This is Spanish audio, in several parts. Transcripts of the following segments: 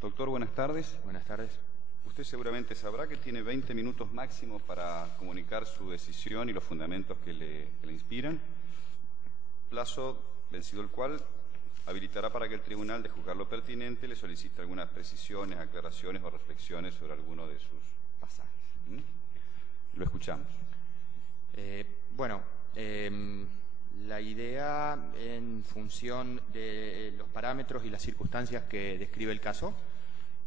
Doctor, buenas tardes. Buenas tardes. Usted seguramente sabrá que tiene 20 minutos máximo para comunicar su decisión y los fundamentos que le inspiran, plazo vencido el cual habilitará para que el tribunal, de juzgar lo pertinente, le solicite algunas precisiones, aclaraciones o reflexiones sobre alguno de sus pasajes. Lo escuchamos. La idea, en función de los parámetros y las circunstancias que describe el caso,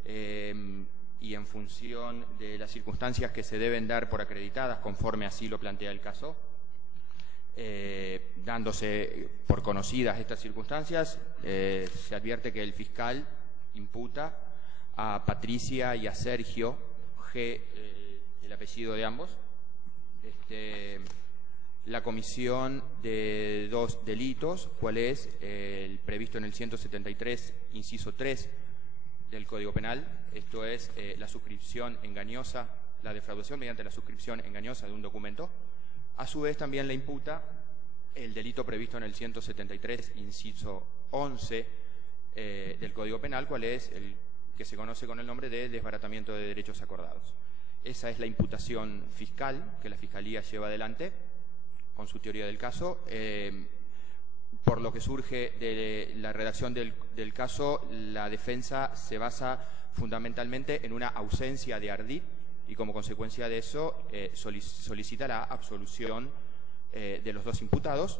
y en función de las circunstancias que se deben dar por acreditadas conforme así lo plantea el caso, dándose por conocidas estas circunstancias, se advierte que el fiscal imputa a Patricia y a Sergio G, el apellido de ambos, la comisión de dos delitos, cuál es el previsto en el 173, inciso 3 del Código Penal, esto es la suscripción engañosa, la defraudación mediante la suscripción engañosa de un documento. A su vez también le imputa el delito previsto en el 173, inciso 11 del Código Penal, cuál es el que se conoce con el nombre de desbaratamiento de derechos acordados. Esa es la imputación fiscal que la Fiscalía lleva adelante con su teoría del caso. Por lo que surge de la redacción del caso, la defensa se basa fundamentalmente en una ausencia de ardid y como consecuencia de eso solicita la absolución de los dos imputados.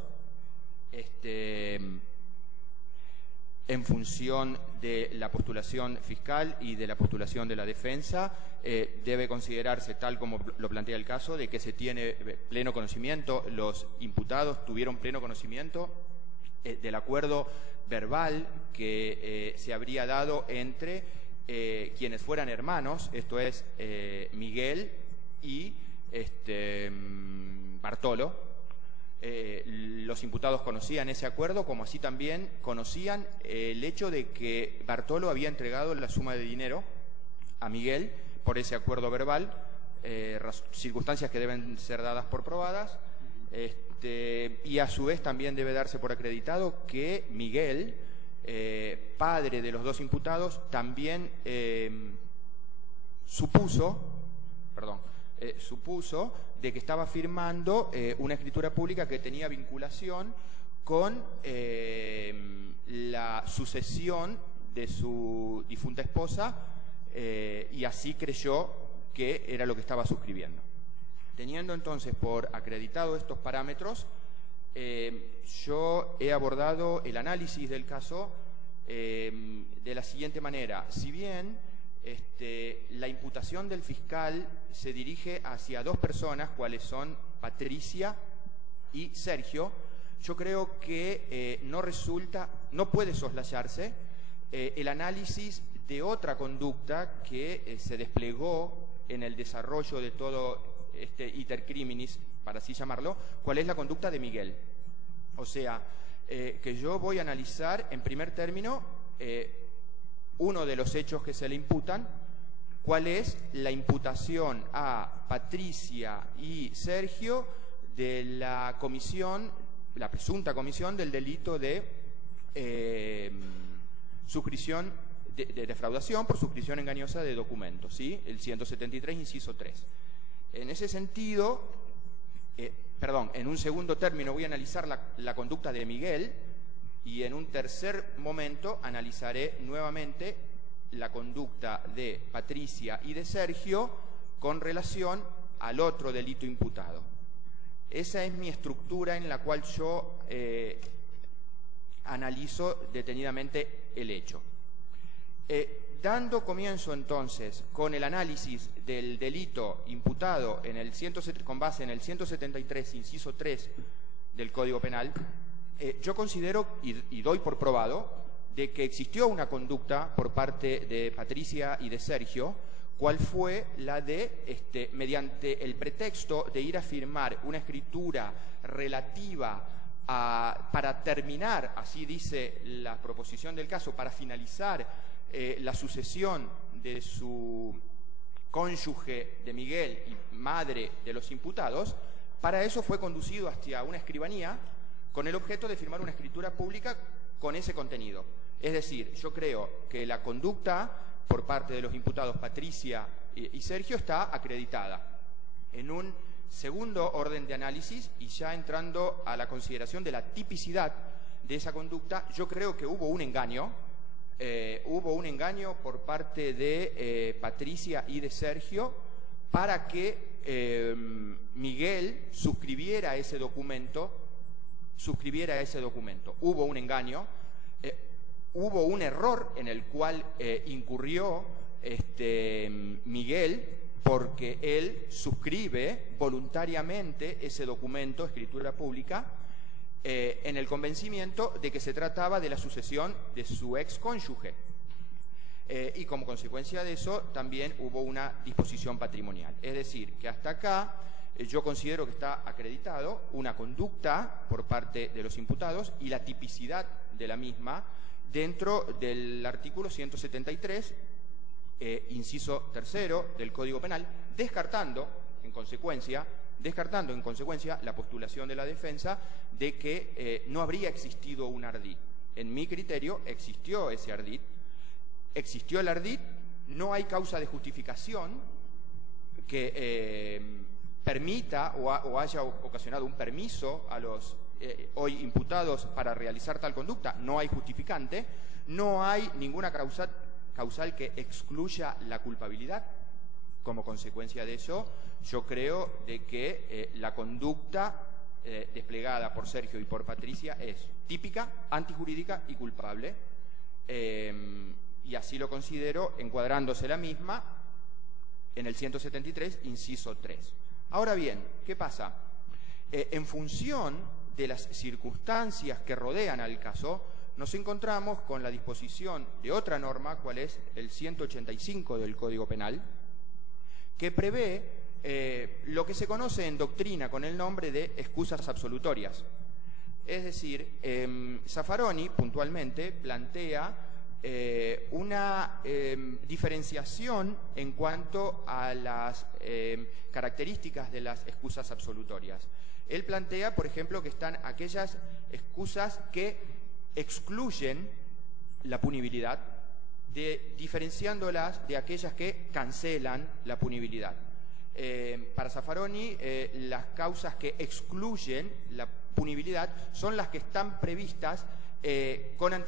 En función de la postulación fiscal y de la postulación de la defensa, debe considerarse, tal como lo plantea el caso, de que se tiene pleno conocimiento, los imputados tuvieron pleno conocimiento del acuerdo verbal que se habría dado entre quienes fueran hermanos, esto es Miguel y Bartolo. Los imputados conocían ese acuerdo, como así también conocían el hecho de que Bartolo había entregado la suma de dinero a Miguel por ese acuerdo verbal, circunstancias que deben ser dadas por probadas, y a su vez también debe darse por acreditado que Miguel, padre de los dos imputados, también supuso de que estaba firmando una escritura pública que tenía vinculación con la sucesión de su difunta esposa, y así creyó que era lo que estaba suscribiendo. Teniendo entonces por acreditado estos parámetros, yo he abordado el análisis del caso de la siguiente manera. Si bien la imputación del fiscal se dirige hacia dos personas, cuales son Patricia y Sergio, yo creo que no puede soslayarse el análisis de otra conducta que se desplegó en el desarrollo de todo este iter criminis, para así llamarlo, cuál es la conducta de Miguel. O sea, que yo voy a analizar en primer término uno de los hechos que se le imputan, cuál es la imputación a Patricia y Sergio de la comisión, la presunta comisión del delito de suscripción, de defraudación por suscripción engañosa de documentos, ¿sí? El 173, inciso 3. En ese sentido, en un segundo término voy a analizar la conducta de Miguel, y en un tercer momento analizaré nuevamente la conducta de Patricia y de Sergio con relación al otro delito imputado. Esa es mi estructura en la cual yo analizo detenidamente el hecho. Dando comienzo entonces con el análisis del delito imputado con base en el 173, inciso 3 del Código Penal, yo considero y doy por probado de que existió una conducta por parte de Patricia y de Sergio, cuál fue la de, mediante el pretexto de ir a firmar una escritura relativa para terminar, así dice la proposición del caso, para finalizar la sucesión de su cónyuge de Miguel y madre de los imputados. Para eso fue conducido hacia una escribanía con el objeto de firmar una escritura pública con ese contenido. Es decir, yo creo que la conducta por parte de los imputados Patricia y Sergio está acreditada. En un segundo orden de análisis, y ya entrando a la consideración de la tipicidad de esa conducta, yo creo que hubo un engaño por parte de Patricia y de Sergio para que Miguel suscribiera ese documento. Hubo un engaño, hubo un error en el cual incurrió Miguel, porque él suscribe voluntariamente ese documento, escritura pública, en el convencimiento de que se trataba de la sucesión de su excónyuge. Y como consecuencia de eso también hubo una disposición patrimonial. Es decir, que hasta acá yo considero que está acreditado una conducta por parte de los imputados y la tipicidad de la misma dentro del artículo 173, inciso tercero del Código Penal, descartando en consecuencia la postulación de la defensa de que no habría existido un ardid. En mi criterio existió ese ardid, existió el ardid, no hay causa de justificación que permita o haya ocasionado un permiso a los hoy imputados para realizar tal conducta, no hay justificante, no hay ninguna causal que excluya la culpabilidad. Como consecuencia de eso, yo creo de que la conducta desplegada por Sergio y por Patricia es típica, antijurídica y culpable, y así lo considero encuadrándose la misma en el 173, inciso 3. Ahora bien, ¿qué pasa? En función de las circunstancias que rodean al caso, nos encontramos con la disposición de otra norma, cual es el 185 del Código Penal, que prevé lo que se conoce en doctrina con el nombre de excusas absolutorias. Es decir, Zaffaroni puntualmente plantea una diferenciación en cuanto a las características de las excusas absolutorias. Él plantea, por ejemplo, que están aquellas excusas que excluyen la punibilidad, diferenciándolas de aquellas que cancelan la punibilidad. Para Zaffaroni, las causas que excluyen la punibilidad son las que están previstas con anterioridad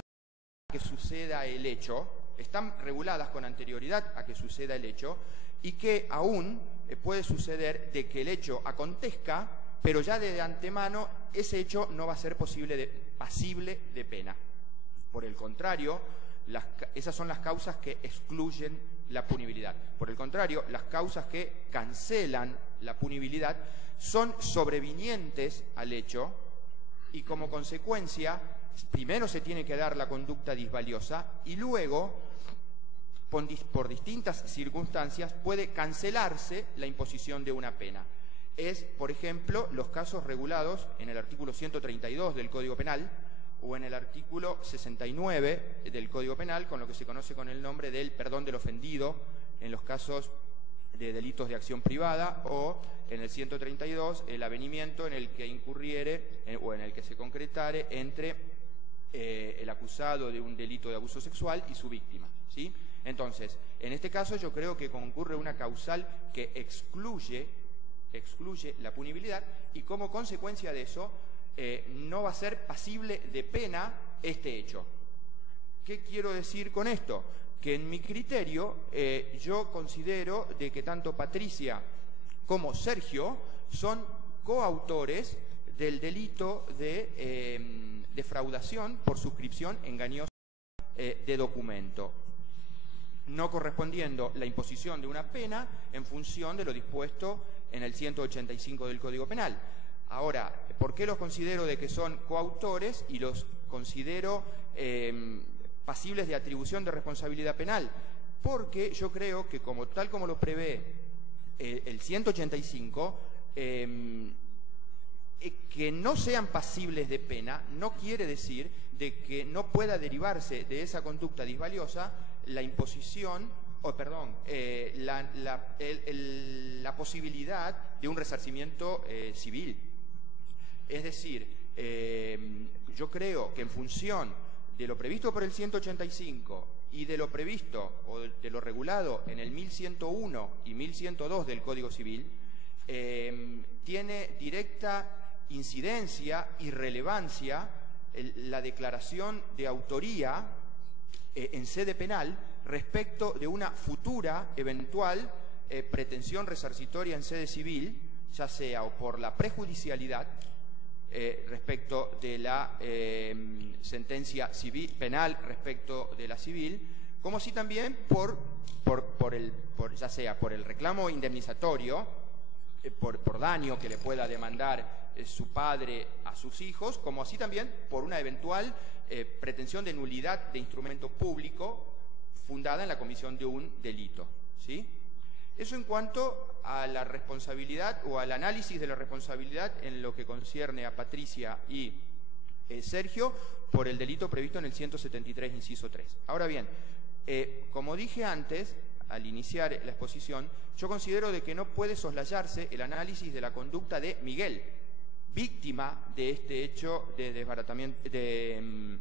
a que suceda el hecho, están reguladas con anterioridad a que suceda el hecho, y que aún puede suceder de que el hecho acontezca, pero ya de antemano ese hecho no va a ser pasible de pena. Por el contrario, esas son las causas que excluyen la punibilidad. Por el contrario, las causas que cancelan la punibilidad son sobrevinientes al hecho y como consecuencia primero se tiene que dar la conducta disvaliosa y luego, por distintas circunstancias, puede cancelarse la imposición de una pena. Es, por ejemplo, los casos regulados en el artículo 132 del Código Penal o en el artículo 69 del Código Penal, con lo que se conoce con el nombre del perdón del ofendido en los casos de delitos de acción privada, o en el 132 el avenimiento en el que incurriere o en el que se concretare entre el acusado de un delito de abuso sexual y su víctima, ¿sí? Entonces, en este caso yo creo que concurre una causal que excluye la punibilidad y como consecuencia de eso no va a ser pasible de pena este hecho. ¿Qué quiero decir con esto? Que en mi criterio yo considero de que tanto Patricia como Sergio son coautores del delito de defraudación por suscripción engañosa de documento, no correspondiendo la imposición de una pena en función de lo dispuesto en el 185 del Código Penal. Ahora, ¿por qué los considero de que son coautores y los considero pasibles de atribución de responsabilidad penal? Porque yo creo que tal como lo prevé el 185, que no sean pasibles de pena no quiere decir de que no pueda derivarse de esa conducta disvaliosa la imposición, la posibilidad de un resarcimiento civil. Es decir, yo creo que en función de lo previsto por el 185 y de lo previsto o de lo regulado en el 1101 y 1102 del Código Civil, tiene directa incidencia y relevancia la declaración de autoría en sede penal respecto de una futura eventual pretensión resarcitoria en sede civil, ya sea o por la prejudicialidad respecto de la sentencia civil, penal respecto de la civil, como así también ya sea por el reclamo indemnizatorio, por daño que le pueda demandar su padre a sus hijos, como así también por una eventual pretensión de nulidad de instrumento público fundada en la comisión de un delito, ¿sí? Eso en cuanto a la responsabilidad o al análisis de la responsabilidad en lo que concierne a Patricia y Sergio por el delito previsto en el 173, inciso 3. Ahora bien, como dije antes, al iniciar la exposición, yo considero de que no puede soslayarse el análisis de la conducta de Miguel, víctima de este hecho de desbaratamiento, de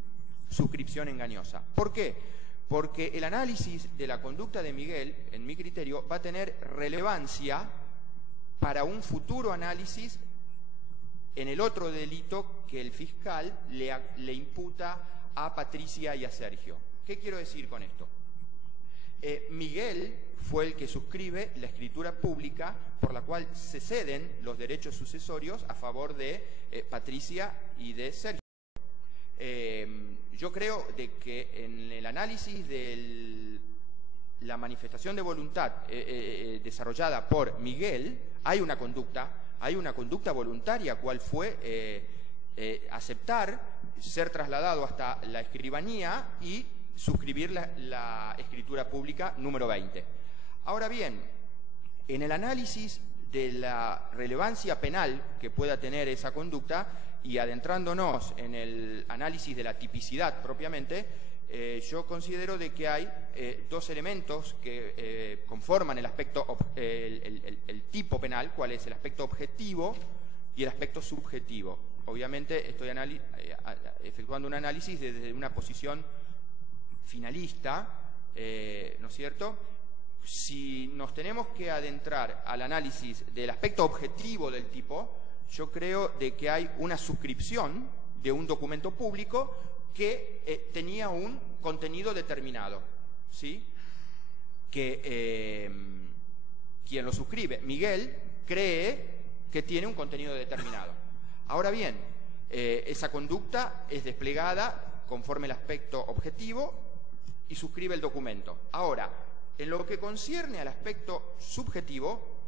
suscripción engañosa. ¿Por qué? Porque el análisis de la conducta de Miguel, en mi criterio, va a tener relevancia para un futuro análisis en el otro delito que el fiscal le imputa a Patricia y a Sergio. ¿Qué quiero decir con esto? Miguel fue el que suscribe la escritura pública por la cual se ceden los derechos sucesorios a favor de Patricia y de Sergio. Yo creo de que en el análisis de la manifestación de voluntad desarrollada por Miguel hay una conducta voluntaria, cual fue aceptar ser trasladado hasta la escribanía y suscribir la escritura pública número 20. Ahora bien, en el análisis de la relevancia penal que pueda tener esa conducta y adentrándonos en el análisis de la tipicidad propiamente, yo considero de que hay dos elementos que conforman el aspecto, el tipo penal, cuál es el aspecto objetivo y el aspecto subjetivo. Obviamente estoy efectuando un análisis desde una posición finalista, ¿no es cierto? Si nos tenemos que adentrar al análisis del aspecto objetivo del tipo, yo creo de que hay una suscripción de un documento público que tenía un contenido determinado, ¿sí? Que quien lo suscribe, Miguel, cree que tiene un contenido determinado. Ahora bien, esa conducta es desplegada conforme el aspecto objetivo y suscribe el documento. Ahora, en lo que concierne al aspecto subjetivo,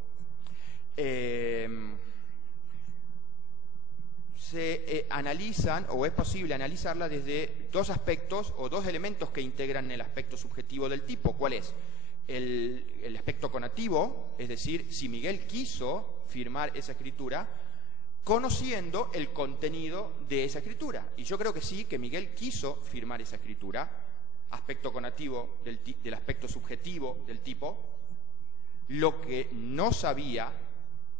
se analizan, o es posible analizarla desde dos aspectos o dos elementos que integran el aspecto subjetivo del tipo. ¿Cuál es? El aspecto conativo, es decir, si Miguel quiso firmar esa escritura, conociendo el contenido de esa escritura. Y yo creo que sí, que Miguel quiso firmar esa escritura, aspecto conativo del aspecto subjetivo del tipo. Lo que no sabía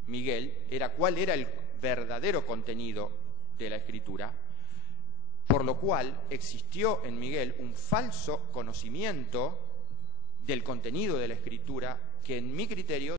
Miguel era cuál era el verdadero contenido de la escritura, por lo cual existió en Miguel un falso conocimiento del contenido de la escritura que en mi criterio